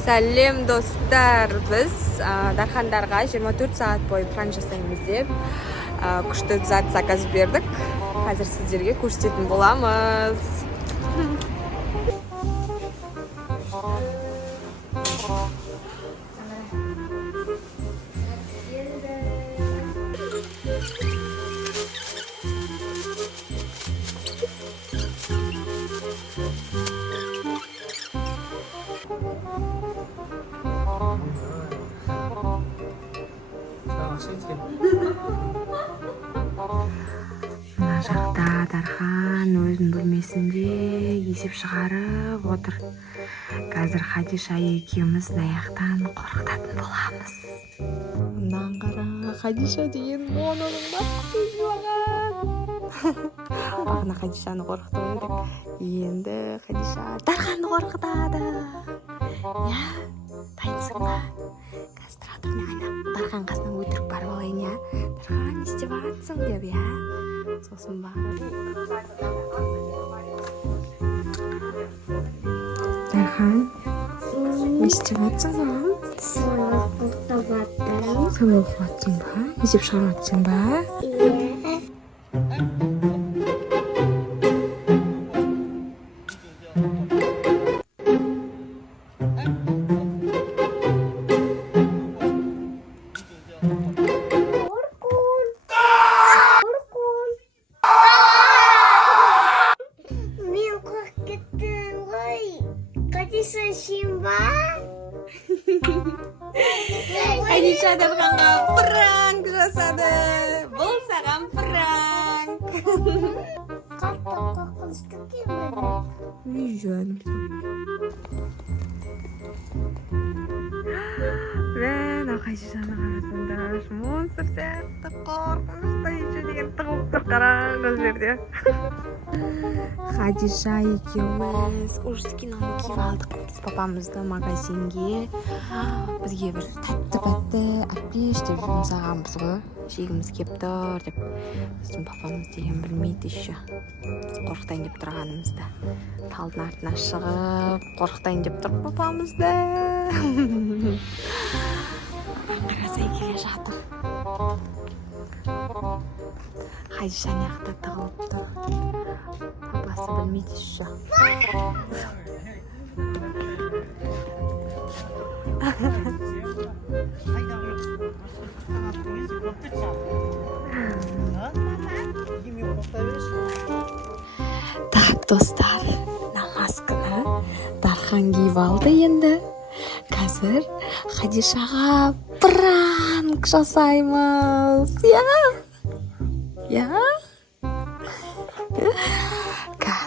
Сәлем достар, біз Дархандарға 24 сағат бойы план жасаймыз деп күшті зат заказ бердік. Қазір сіздерге көрсететін боламыз. Мына жақта Дархан өзінің бөлмесінде есеп шығарып отыр. Қазір Хадиша екеуміз аяқтан қорқытатын боламыз. Мынаған қара, Хадиша деген оның басты маған. Бағана Хадишаны қорқытып едік. Енді Хадиша Дарханды қорқытады. Я, тайынсың ба? Қазір тұратын айнап Дархан қасынан өтірік барып алайын, я. Дархан, не істеп жатсың деп, я. Сосын ба. Дархан, не істеп жатсың ба? Сабақ оқып жатырмын. Сабақ оқып жатсың ба? Есеп шығарып жатсың ба? Мен қорқып кеттім ғой. Хадиша ба? Хадиша Дарханға пранк жасады. Бұл саған пранк. Қатты қорқынышты келмеді. Не жөн. Мен Хадишаны қарасында монстр сияқты қорқынышты деген тығылып тұр қараңғы жерде. Хадиша екеуміз ужас киноны киіп алдық. Біз папамызды магазинге бізге бір тәтті әпеш деп жұмсағанбыз ғой. Жегіміз кеп тұр деп. Біздің папамыз деген білмейді еще. Біз қорқытайын деп тұрғанымызды. Талдың артына шығып қорқытайын деп тұр папамызды. Қарасай келе жатыр. Хадиша неқта тығылып тұр. Папасы білмейді еще. Так, достар, намазканы Дархан киіп алды енді. Қазір Хадишаға пранк жасаймыз. Я?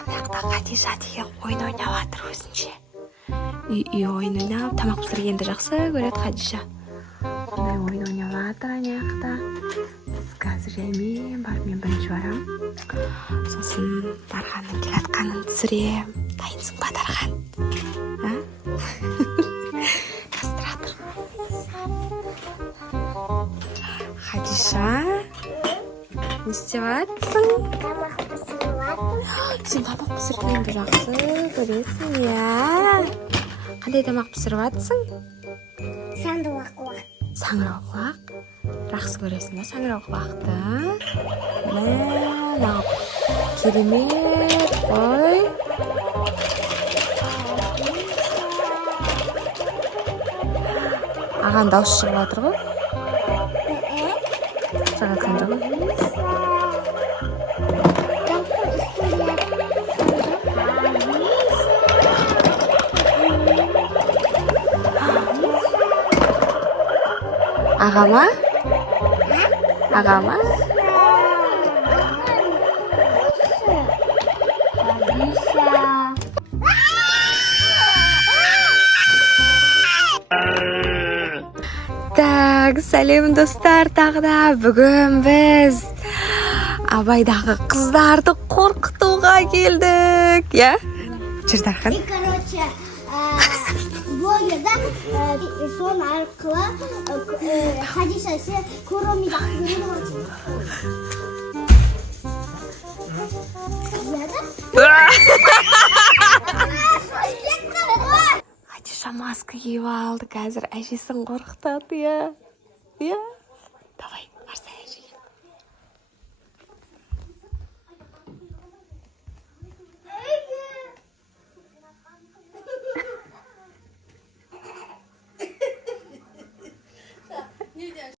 Мынақта Хадиша деген ойын ойнап жатыр өзінше. Үй ойын ойнап, тамақ пісіргенді жақсы көреді Хадиша. Ойын ойнап жатыр мынақта. Біз қазір жаймен барып мен бірінші барам. Сосын Дарханның келе жатқанын түсірем. Дайынсың ба, Дархан? Хадиша, не істеп жатсың? Тамақ пісіріп жатырмын. Сен тамақ пісіргенді жақсы көресің, я? Қандай тамақ пісіріп жатсың? Сандуғақ. Саңырауқұлақ? Жақсы көресің, я, саңырауқұлақты? Мә, керемет, ой. Аған дауыс шығып жатыр ғой? Жатқан жоқ. Ағама? Ағама? Так, сәлем достар, тағы да бүгін біз Абайдағы қыздарды қорқытуға келдік, я? Жүр, Дархан. Короче, блогерда сон арқылы Хадиша сен көремейді. Хадиша маска киіп алды, қазір әжесін қорқытады, иә.